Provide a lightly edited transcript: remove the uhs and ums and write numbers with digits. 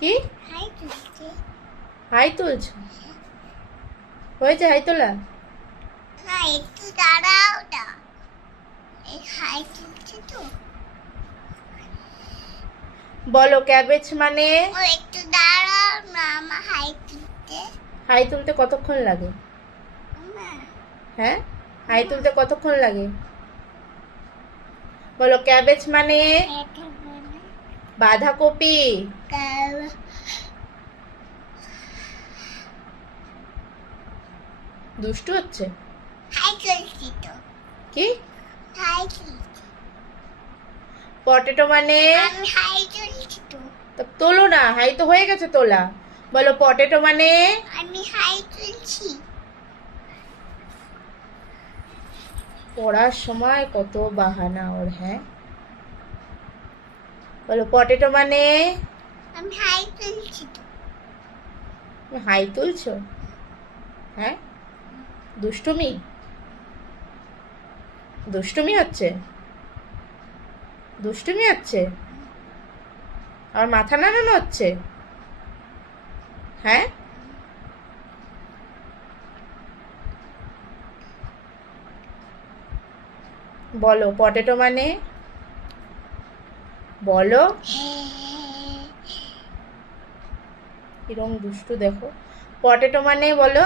কি হাই তুলছো? হয়েছে হাই তোলা? না একটু দাঁড়াও না, এই হাই তুলছে তো। বলো ক্যাবেজ মানে? ও একটু দাঁড়াও না, আমার হাই তুলতে। হাই তুলতে কতক্ষণ লাগে? মা, হ্যাঁ, হাই তুলতে কতক্ষণ লাগে? বলো ক্যাবেজ মানে? এটা বলে বাঁধাকপি। কাল দুষ্টু হচ্ছে? হাই তুলছি তো, কি? হাই তুলছি। পটেটো মানে? আমি হাই তুলছি তো, তো তোলো না, হাই তো হয়ে গেছে তোলা। বলো পটেটো মানে? আমি হাই তুলছি। পড়ার সময় কত বাহানা ওর। হ্যাঁ, বলো পটেটো মানে? আমি হাই তুলছি তো। হাই তুলছো? হ্যাঁ, দুষ্টুমি দুষ্টুমি হচ্ছে? দুষ্টুমি হচ্ছে? আর মাথা নাড়ানো হচ্ছে? হ্যাঁ, বলো পটেটো মানে? বলো। কিরম দুষ্টু দেখো। পটেটো মানে বলো।